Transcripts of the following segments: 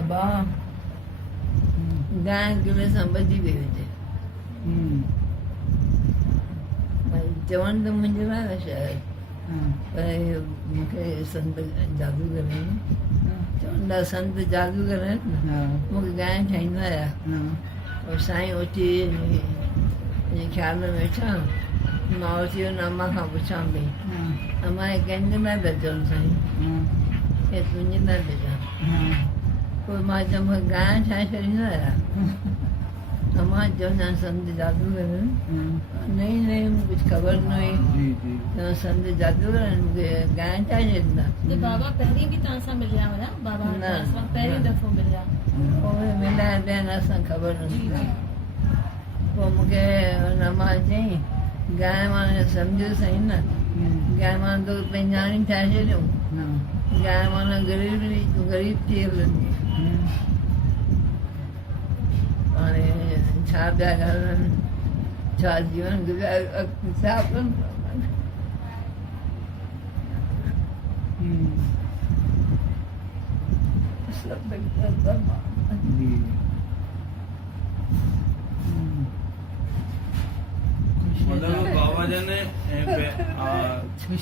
अबा गांइ गिले सां ॿधी पई हुजे भई चवनि त मुंहिंजे लाइ न शायदि पर मूंखे संत जादूगर आहिनि चवनि था संत जादूगर आहिनि न मूंखे गांइ ठाहींदा हुया और साईं उथी ख़्याल में वेठा मां उथी हुन अम्मा खां पुछां पई अम्मा हे कंहिंजे लाइ पिया चवनि साईं हे तुंहिंजे लाइ पिया चवनि पोइ मां चयो मूंखे गांइ ठाहे छॾींदा हुया अम्मा चवंदा संत जादूगर नहीं नहीं मुझे कुछ खबर न हुई संत जादूगर मूंखे गांइ ठाहे छॾींदा बाबा पहिरीं बि तव्हां सां मिलिया हुया बाबा पहिरीं दफ़ो मिलिया पोइ मिलिया ॿियनि असां ख़बर न हुई पोइ मूंखे हुन मां चयईं गांइ माना सम्झो साईं न गांइ माना तो पंहिंजा हाणे ठाहे छॾियूं गांइ माना ग़रीब थी हलंदी हाणे छा पिया ॻाल्हाइनि छा जीवन गुज़ारे छा कनि मतलब बाबा जन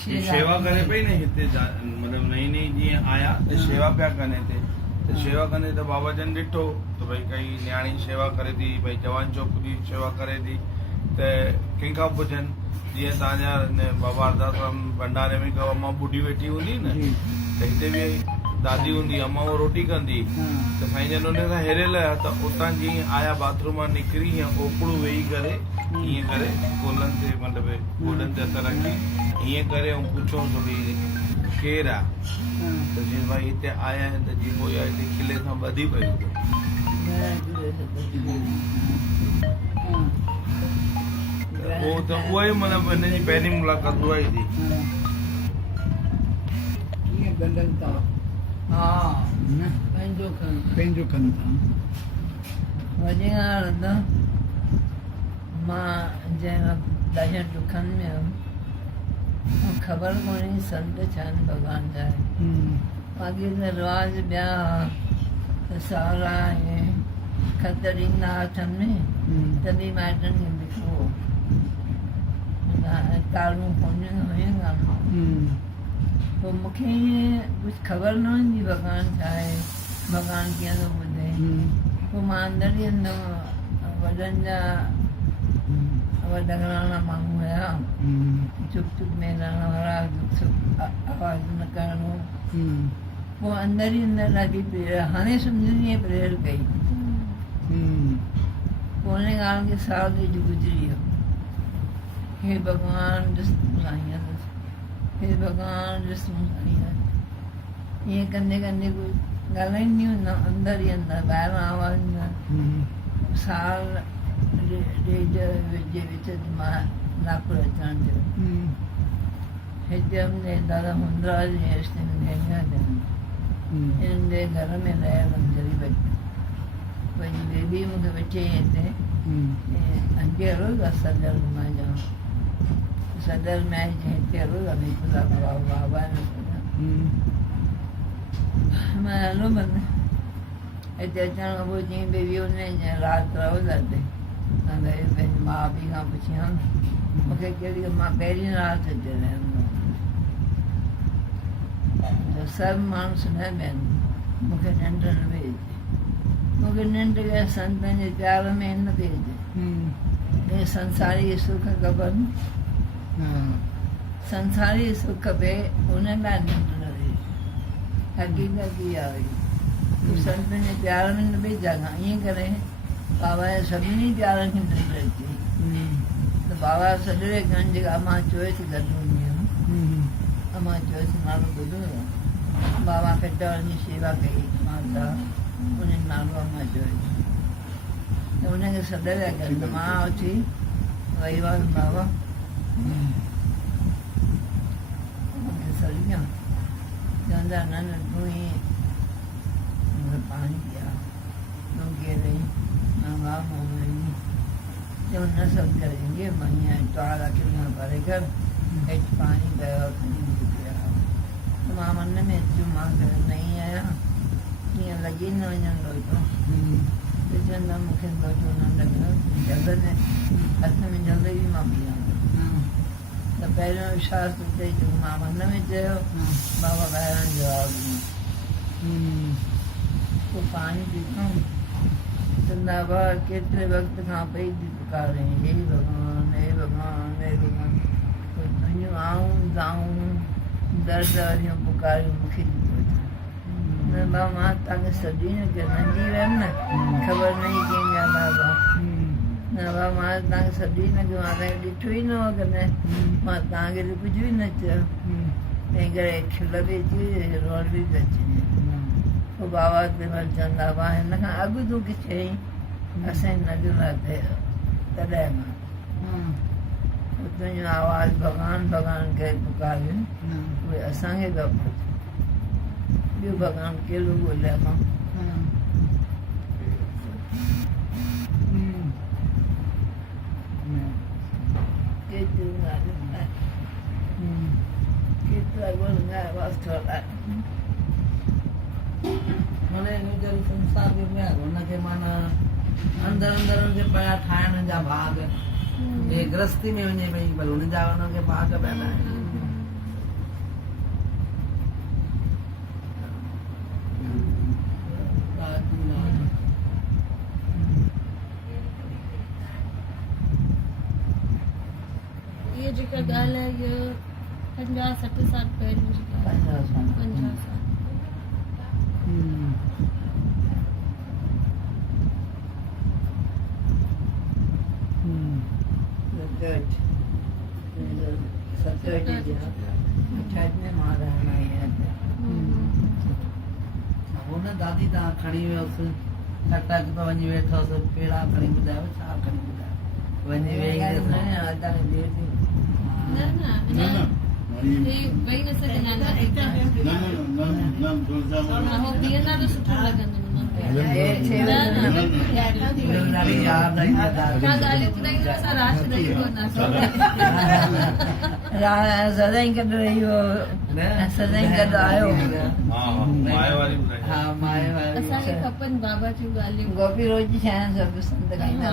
शेवा करे पई न हिते मतलब नई नई जीअं आया त शेवा पिया कनि हिते त शेवा कंदे त बाबा जन ॾिठो त भई काई न्याणी शेवा करे थी भई जवान छोकिरी शेवा करे थी त कंहिंखां पुछनि जीअं तव्हांजा बाबा अरदास भंडारे में का अम्मा ॿुढी वेठी हूंदी न त हिते बि दादी हूंदी अम्मा उहो रोटी कंदी त साईं जन उन सां हिरियल हुया त उतां जीअं आया बाथरूम मां निकिरी या ओपड़ो वेही करे ईअं करे कोलनि ते मतिलबु गोॾनि ते हथ रखी ईअं करे ऐं पुछो थोरी केरु आहे त जीअं भाई हिते आया आहिनि त जीअं पोइ हिते किले सां ॿधी पई पोइ त उहा ई मतिलबु हिन जी पहिरीं मुलाक़ात उहा ई थी हा पंहिंजो कनि था वॾे हाल त मां जंहिं वक़्तु ॾाढनि ॾुखनि में हुअमि ख़बर कोन्हे संत छा आहिनि भॻवान छा आहे बाक़ी त रिवाज ॿिया त सावरा ऐं ख़त ॾींदा हथनि में तॾहिं माइटनि खे लिखिबो कारूं कोन्हे हुयूं पोइ मूंखे कुझु ख़बर न हूंदी भॻवानु छा आहे भॻवानु कीअं थो ॿुधे पोइ मां अंदरि ई अंदरि वॾनि जा वॾा घराणा माण्हू हुया चुप चुप में रहण वारा आवाज़ न करणो पोइ अंदरि ई अंदरि ॾाढी प्रेर हाणे सम्झंदी आहियां प्रेर कई पोइ हुन ॻाल्हि खे साल ॾेढ गुज़री वियो हे भॻवानु ॾिस साईं हे भॻवानु ॾिस साईं ईअं कंदे कंदे कोई ॻाल्हाईंदियूं न अंदरि ई अंदरि ॿाहिरां आवाज़ न साल ॾेढ जे विच मां नागपुर अचण थियो हिते दादा मुंद्रा जी रिश्ते में भेणिया थियनि हिननि जे घर में रहियल जरी पंहिंजी बेबी मूंखे वेठे हिते अॻे हलो था सदर मां जाम सदर में आई हिते हलो था बिल्कुलु बाबा मां हलो बंदि हिते अचण खां पोइ चई बेबी हुन राति रहो था हिते पंहिंजे माउ पीउ खां पुछियां मूंखे कहिड़ी मां पहिरीं राति अची रहंदो सभु माण्हू सुञाणिया आहिनि मूंखे निंड न पई अचे मूंखे निंड संतनि जे प्यार में न पई अचे संसारी सुख खपनि संसारी सुख खपे उन लाइ निंड न पई हक़ीक़त इहा हुई संतनि जे प्यार में न पई जाॻा ईअं करे बाबा जे सभिनी प्यारनि खे निंड अचे त बाबा सॼे खनि जेका अमां चोइस गॾु हूंदी हुयमि अमां चोइस नालो ॿुधो बाबा कटवाल जी शेवा कई माता उन नालो अमां चोइस त उनखे सॾिया गॾु त मां उथी वई हुअमि बाबा मूंखे सॼी चवंदा न न तूं ई मूंखे पाणी पिया तूं केरु रही मां चवनि न सभु करेंगे मां हीअं ट्वारा किलो भरे कर हेठि पाणी पियो खणी पिया त मां मन में अचो मां घर न ई आहियां कीअं लॻे भाॼी न वञणु लोचो त चवंदा मूंखे लोचो न लॻंदो जल्द में हथ में जल्द बि मां बीहां त पहिरियों विश्वास चई जेको मां मन में चयो बाबा ॿाहिरां जवाबु ॾिनो पोइ पाणी पीतो चवंदा बाबा केतिरे वक़्त खां पई थी पुकारे हे भॻवान हे भॻवान हे भॻवान तुंहिंजूं आऊं दाऊं दर्द वारियूं पुकारियूं मूंखे थी थो अचे न बाबा मां तव्हांखे सॾी न कयो नंढी वियमि न ख़बर न हुई कंहिंजा बाबा न बाबा मां तव्हांखे सॾी न कयो मां तव्हांखे ॾिठो ई न हो कॾहिं मां तव्हांखे त कुझु बि न चयो तंहिं करे खिल बि अची रोअण बि पियो अची वञे पोइ बाबा तंहिंमहिल चवंदा हुआ हिन खां अॻु तूं किथे चयईं असांजी नज़र लाइ तॾहिं मां तुंहिंजो आवाज़ु भॻवान भॻवान करे पुकारियूं उहे असांखे पिया पहुचे ॿियो भॻवान कहिड़ो ॻोल्हिया मां केतिरा ॻोल्हा वास्तव लाइ माने इन संसार में हुनखे माना अंदरि अंदरि हुनखे पिया ठाहिण जा भाग हे गृहस्थी में वञे पई पर हुनजा हुनखे भाग पिया ठाहिनि ये जेका ॻाल्हि आहे इहा 50-60 साल पहिरियों जी ॻाल्हि आहे 50 साल हुन दादी तव्हां खणी वियोसि टक त वञी वेठोसि पेड़ा खणी ॿुधायो छा खणी ॿुधायो वञी वेही वेही न सघंदा बीहंदा त सुठो लॻंदो सदाई गॾु रही सदाई गॾु आयो असांखे खपनि बाबा जूं ॻाल्हियूं गोपी रोज़ जी शइ सभु संत खाईंदा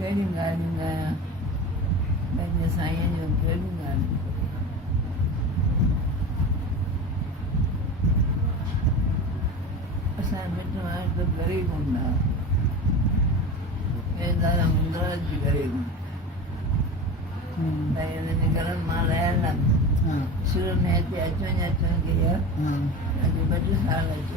कहिड़ियूं ॻाल्हियूं ॻायां पंहिंजे साईं जूं कहिड़ियूं ॻाल्हियूं असां मिट माइट त ग़रीब हूंदा वेंदा मुंद्रा जी ग़रीब भई हिनजे घरनि मां रहियल शुरू में हिते अचु वञु कई आहे अॼु 2 साल अचु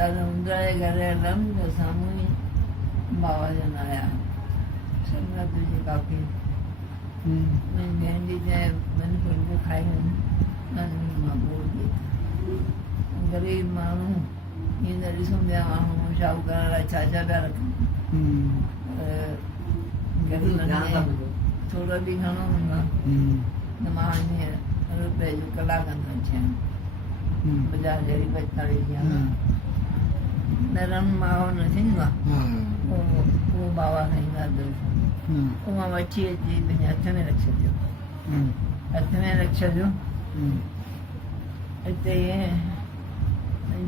ॾाढो मुंद्रा जे घर हलमि त साम्हूं ई बाबा जन आया संगत जी काफ़ी मुंहिंजी भेण जी चए वञ फुल्को खाई वञ मां बोर थी ग़रीब माण्हू ईअं त ॾिसूं पिया माण्हू शाहूकार लाइ छा छा पिया रखनि थोरो बि घणो हूंदो त मां हीअं रुपए जो कलाकनि खां थियमि बाज़ारि जहिड़ी 45 ॾींहं नरम माहौल न थींदो आहे उहो बाबा खाईंदा पोइ मां वठी अची पंहिंजे हथ में रखी छॾियो हथ में रखी छॾियो हिते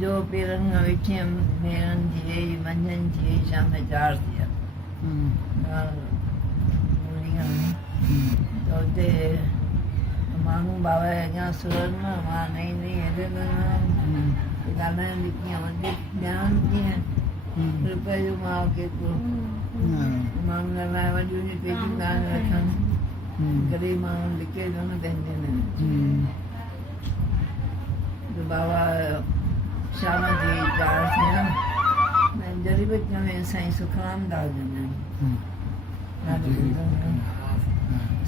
जो पेरनि खां वेठी हुयमि नेरनि थी वई मंझंदि थी वई शाम जो 4 थी विया त हुते माण्हू बाबा जे अॻियां सुरनि मां मां नई नई हेॾे ॻाल्हाइण बि कीअं वधीक ॼाण कीअं रुपए जो माउ केतिरो माण्हुनि लाइ वॾियूं वॾियूं पेटियूं कान रखनि ग़रीब माण्हू लिके थो न पंहिंजे में त बाबा शाम जी 4 थिया जरीबत में साईं सुखराम दास ॼणा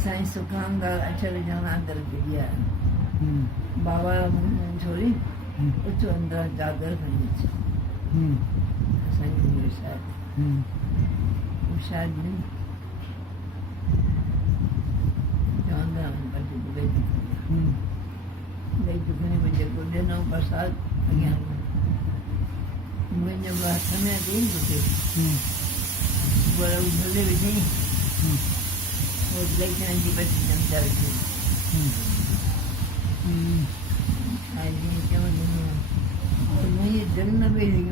साईं सुखराम दास 8 ॼणा अंदरि गिरी आया बाबा छोरी उचो अंदरि चादर खणी अची साईं शायदि चवंदा भई टुकड़ी में जेको ॾिनो प्रसाद अॻियां मुंहिंजो हथ में अथई हुते पर भले विझई वो लेकिन जी बची जमदा रखी आज ये क्यों नहीं तो मुझे दिल न भी नहीं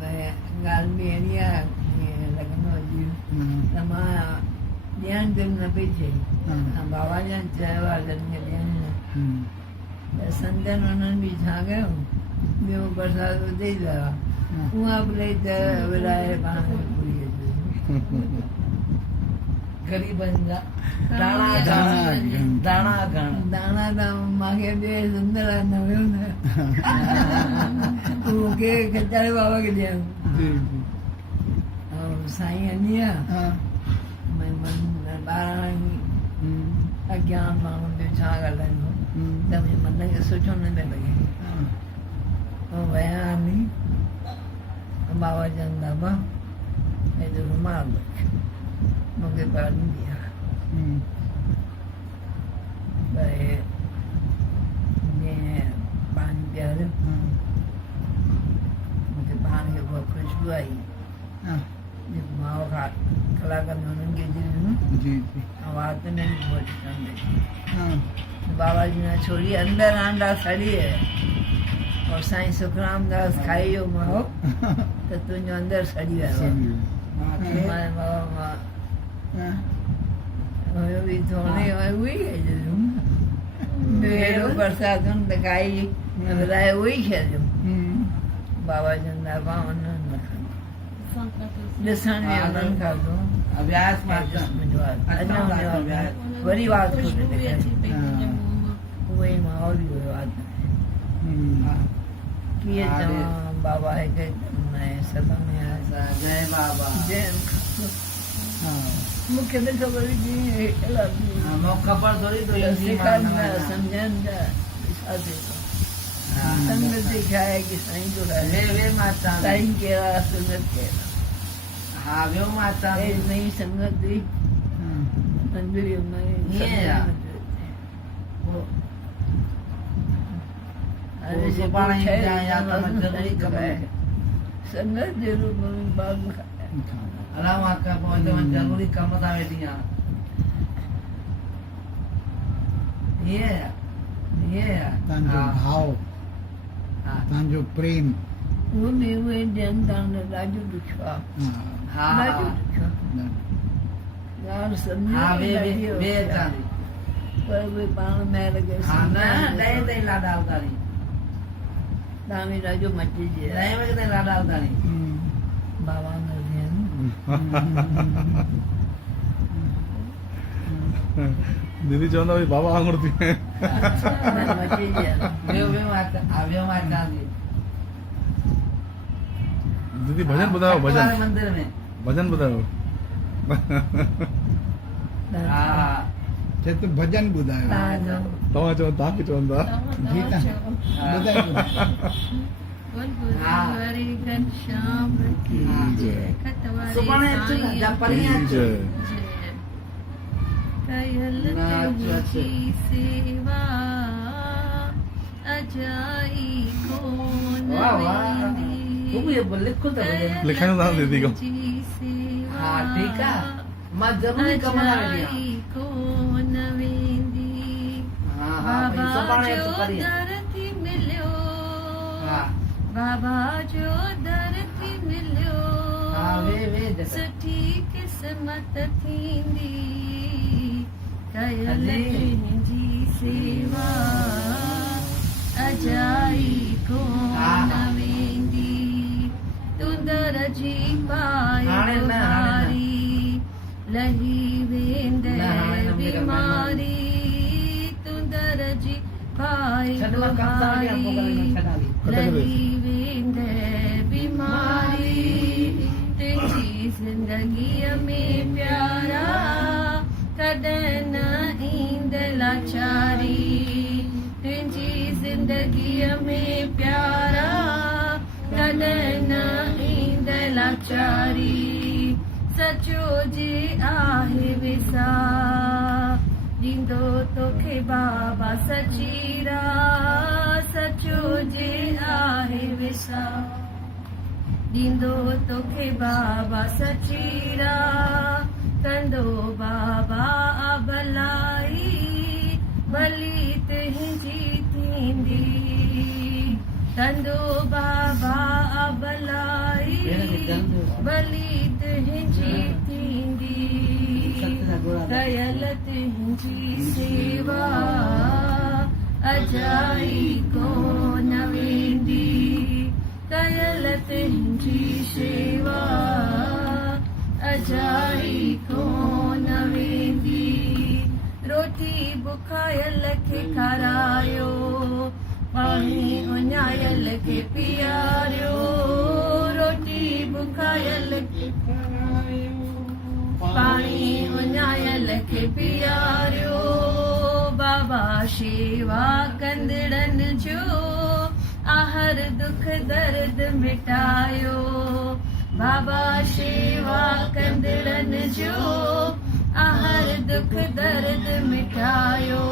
मैं गाल में एरिया लगनो जी तमा ध्यान दिल न भी चाहिए हम बाबा जान चाहवा करने ध्यान संदन उन्हनि बि छा कयो ॿियो बरसाति वधे ई विया उहा बि लही त विराए पाण में पूरी अचे गरीबनि जा दाणा दाणा दाणा त मूंखे ॿिए सुंदर न हुयो न उहो के खचारे बाबा खे ॾियऊं ऐं साईं अनिया ॿारहं अॻियां माण्हू ॿियो छा ॻाल्हाईंदो त मुंहिंजे मन खे सुठो न पियो लॻे पोइ विया हली बाबा चवनि बाबा हेॾो रुमाल मूंखे पाणी ॾिया भई जीअं पाणी पीआरियो मूंखे पाण खे पोइ ख़ुशबू आई जेको माओ खा कलाकनि में हुननि खे ॾिनो आवाज़ में बि वठी कंदे बाबा जी ने छोड़ी अंदर आंडा सड़ी है और साईं सुखराम दास खाई जो माओ तो तुझो अंदर सड़ी वियो हुयो बि थोरे हुई हेॾो बरसाति त खाई ॿुधाए उहो ई खेलियो बाबा जन बाबा उन्हनि न खाधो ॾिसण में उन्हनि खाधो अभ्यास वरी वात उहो ई माहौल बि हुयो कीअं चवां बाबा हिकु सभ में जय बाबा जय मूंखे त ख़बर ख़बर थोरी सम्झनि था संगत दिखाए कि साईं जो साईं कहिड़ा संगत कहिड़ा हा वियो माता नई संगत हुई मंदिर संगत जे रूप में बाग अलावा का जरूरी कम था वेठी ये तव्हांजो भाव तव्हांजो प्रेम उहो बि उहे ॾियनि था ॾाढो ॾुखियो आहे ॾाढो ॾुखियो ॻाल्हि सम्झे पर उहे पाण महिर खे लाॾा उतारी तव्हां बि ॾाढो मटिजे लाॾा उतारी बाबा न थियनि दीदी चवंदा भई बाबा वांगुरु थी दीदी भजन ॿुधायो भजन मंदिर में भजन ॿुधायो चए तूं भजन ॿुधायो तव्हां चओ तव्हांखे चवंदा लिखाइणो था दीदी को हा ठीकु आहे मां ज़रूरी कम बाबा जो दर थी मिलियो सुठी क़िस्मत थींदी कयल तुंहिंजी सेवा अजाई कोन वेंदी तूं दर जी पाए लही वेंदे बीमारी तूं दर जी पाए लही वेंदे बीमारी तुंहिंजी ज़िंदगीअ में प्यारा कॾहिं न ईंदे लाचारी तुंहिंजी ज़िंदगीअ में प्यारा कॾहिं न ईंदे लाचारी सचो जे आहे विसा ॾींदो तोखे बाबा सचीरा सचो जे आहे विसा ॾींदो तोखे बाबा सचीरा कंदो बाबा भलाई भली तुंहिंजी थींदी कंदो बाबा भलाई भली तुंहिंजी थींदी कयल तुंहिंजी सेवा अजाई कोन वेंदी कयल तुंहिंजी सेवा अजाई कोन वेंदी रोटी बुखायल खे खारायो पाणी उञायल खे पीआरियो रोटी बुखायल खे खारायो पाणी उञायल खे पीआरियो बाबा शेवा कंदड़नि जो आहर दुख दर्द मिटायो बाबा शेवा कंदड़नि जो आहर दुख दर्द मिटायो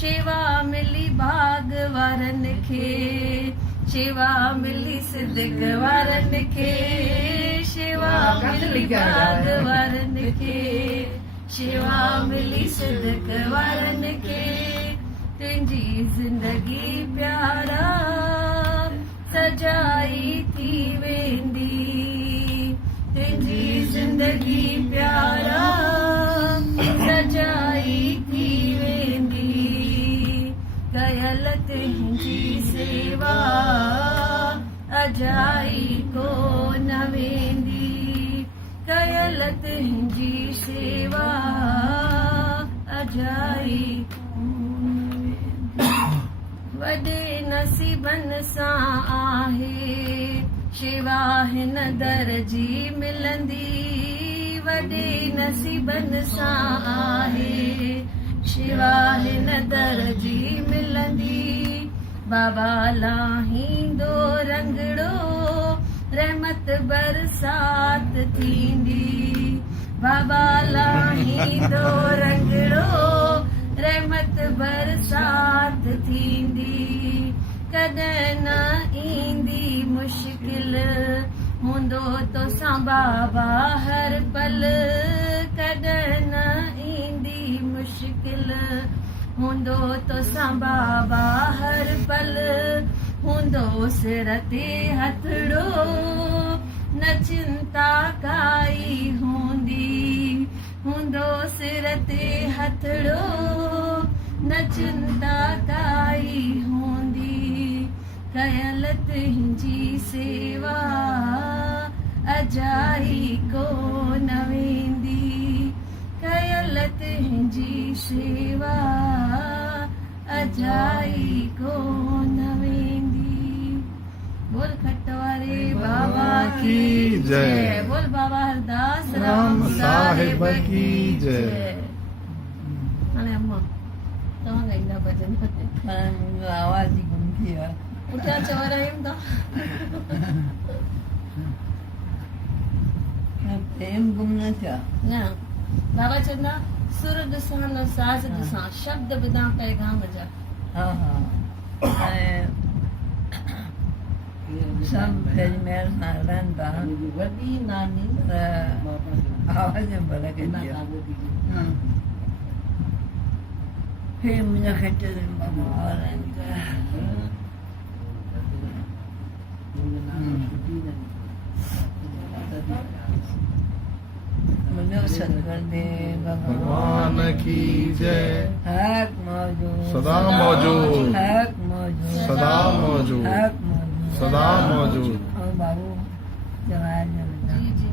शेवा मिली बाग वारनि खे शेवा मिली सिद्दक वारनि खे शेवा मिली बाग वारनि खे शेवा मिली सिद्दक वारनि खे तुंहिंजी ज़िंदगी प्यारा सजाई थी वेंदी तुंहिंजी ज़िंदगी प्यारा सजाई थी वेंदी कयल तुंहिंजी सेवा अजाई कोन वेंदी कयल तुंहिंजी सेवा अजाई वॾे नसीबनि सां आहे शेवा हिन दर जी मिलंदी वॾे नसीबनि सां आहे शेवा हिन दर जी मिलंदी बाबा लाहींदो रंगड़ो रहमत बरसात थींदी बाबा लाहींदो रंगड़ो रहमत बरसात थींदी कॾहिं न ईंदी मुश्किल हूंदो तोसां बाबा हर पल कॾहिं न ईंदी मुश्किल हूंदो तोसां बाबा हर पल हूंदो सिर ते हथड़ो न चिंता काई हूंदी हूंदो सिर ते हथड़ो न चिंता काई हूंदी कयल तुंहिंजी सेवा अजाई कोन वेंदी कयल तुंहिंजी सेवा अजाई कोन वेंदी बोल खटवारे बाबा की जय बोल बाबा हरदास राम साहिब की जय हाणे अम्मा तव्हां ॻाईंदा भॼन मुंहिंजो आवाज़ ई गुम थी वियो आहे उठिया चवर आहियूं था प्रेम गुम न थिया न बाबा चवंदा सुर ॾिसां न साज़ ॾिसां शब्द ॿुधां पैगाम जा हा हा ऐं सभु पंहिंजी महिर सां हलनि था वॾी नानी त आवाज़ में फ़र्क़ु अची वियो हे मुंहिंजा खट बाबा आहिनि त मुंहिंजो सतगुर देव भगवान की जय हक मौजूद सदा मौजूद हक मौजूद सदा मौजूद हक मौजूद सदा मौजूद और बाबू जवान में बता जी जी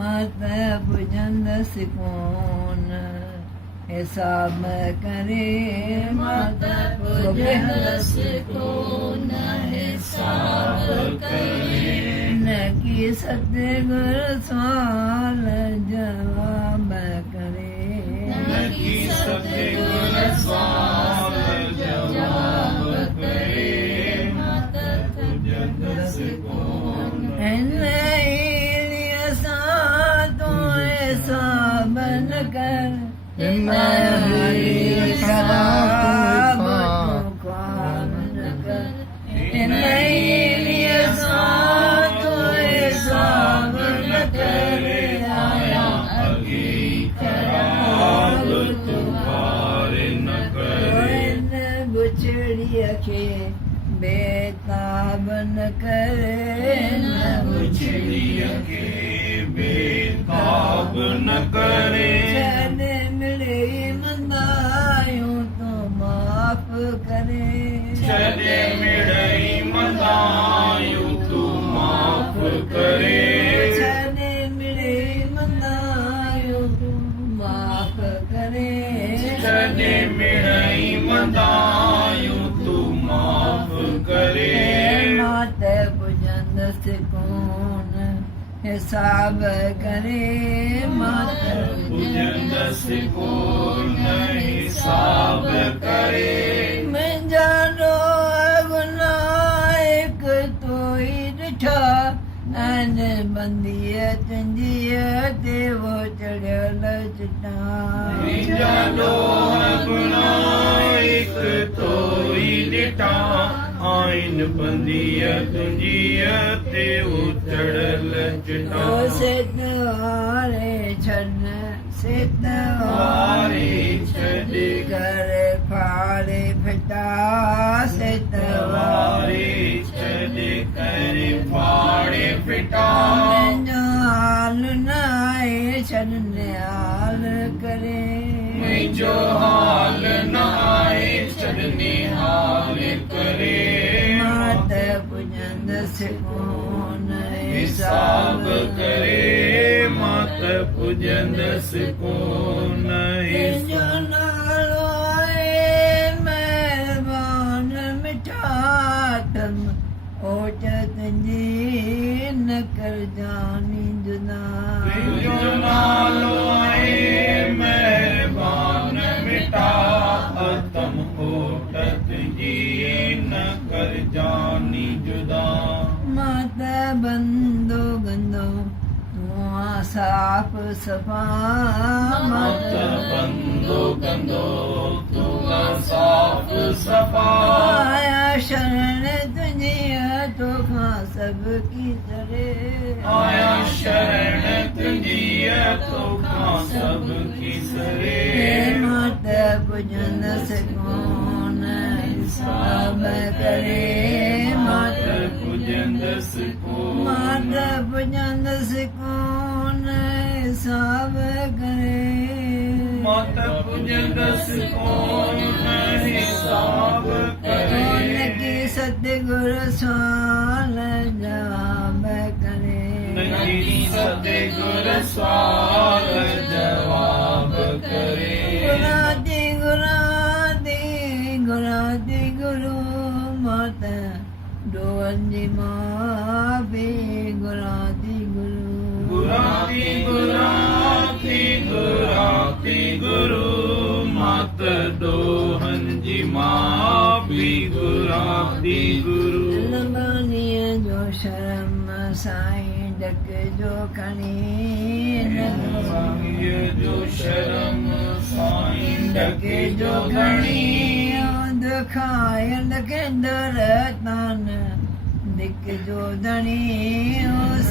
मत बुझंदसि कोन हिसाब करे मत बुझंदसि कोन हिसाब करे न की सतगुर सवाल जवाब करे न की सतगुर सवाल जवाब करे मत बुझंदसि कोन हिन असां तो हिसाब न कर हिन ही शराब तूं ख्वाब न कर हिन ही असां तो हिसाब न कर आया गुछड़ीअ खे बेताब न करे गुछड़ीअ खे बेताब न करे जॾहिं मिले मंदायूं तो माफ़ करे जॾहिं मिड़ई मंदायूं तूं माफ़ करे जॾहिं मिले मंदायूं तूं माफ़ करे जॾहिं मिड़ई मंदायूं तूं माफ़ करे मात पुॼंदसि कोन हिसाब करे मात पुॼंदसि कोन हिसाब करे मुंहिंजा ॾोह गुनाह हिकु तो ई ॾिठा आहिनि बंदीअ तुंहिंजीअ ते वो चढ़ियल चिटा मुंहिंजा ॾोह गुनाह हिकु तो ई ॾिठा आहिनि बंदीअ तुंहिंजीअ ते उतड़ल चिटा सेत वारे छॾ सेत वारे छॾ करे फाड़े फिटा सेत वारे छॾ करे फाड़े फिटा मुंहिंजो हाल न आहे छॾने हाल करे मुंहिंजो हाल न आहे छॾने हाल करे मात पुॼंदसि कोन हिसाब करे मात पुॼंदसि कोन तुंहिंजो नालो आहे महिरबान मिठा तम ओट तुंहिंजी न कर जानी जुदा तुंहिंजो नालो आहे महिरबान मिटा तम ओट तुंहिंजी न कर जानी जुदा मात बंदो गंदो तूं आ साफ़ सफ़ा मत बंदो गंदो तूं साफ़ सफ़ा आया शरण तुंहिंजी तोखां सभु की सरे आया शरण तुंहिंजी तोखां सभु की सरे मात पुॼंदसि कोन हिसाब करे मात पुॼंदसि कोन मात पुॼंदसि कोन हिसाब करे मात पुॼंदसि कोन हिसाब करे की सतगुर सवाल जवाब करे नकी सतगुर सवाल जवाब करे गुराती गुरु मात डोअनि जी माफ़ी गुराती गुरु मात दोहन जी माफ़ी गुराती गुरु लंबानीअ जो शर्म साईं डक जो खणी जो शर्म साईं डक जो खणी दुखायल के दर तान दिक जो धणी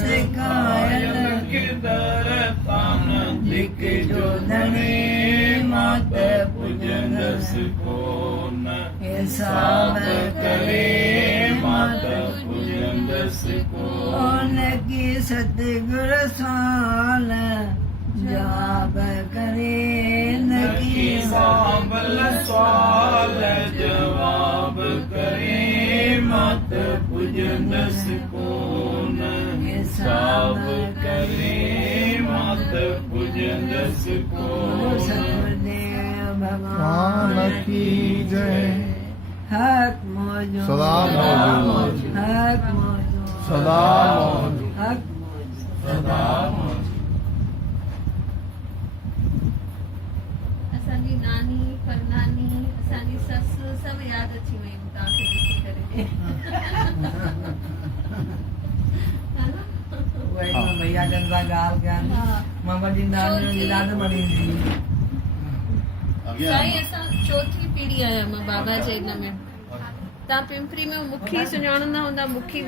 सिकायल के दर तान दिक जो धणी मात पुॼंदसि कोन हिसाब करे मात पुॼंदसि कोन कोन की सतगुर साल जवाब करे न की साबल सवाल जवाब करे मात पुॼंदसि कोन हिसाब करे मात पुॼंदसि कोन सतगुरुदेव भगवान भगवान की जय हक मौजूद सदा मौजूद हक मौजूद सदा मौजूद हक मौजूद सदा मौजूद असांजी नानी परनानी असांजी ससु सभु यादि अची वयूं तव्हांखे ॾिसी करे हा न? भैया जन सां ॻाल्हि कयां हा। मां वॾी नानी जी ॾाढी मञींदी साईं असां चौथी पीढ़ी आहियां मां बाबा जे हिन में तव्हां पिंपरी में मुखी सुञाणंदा हूंदा मुखी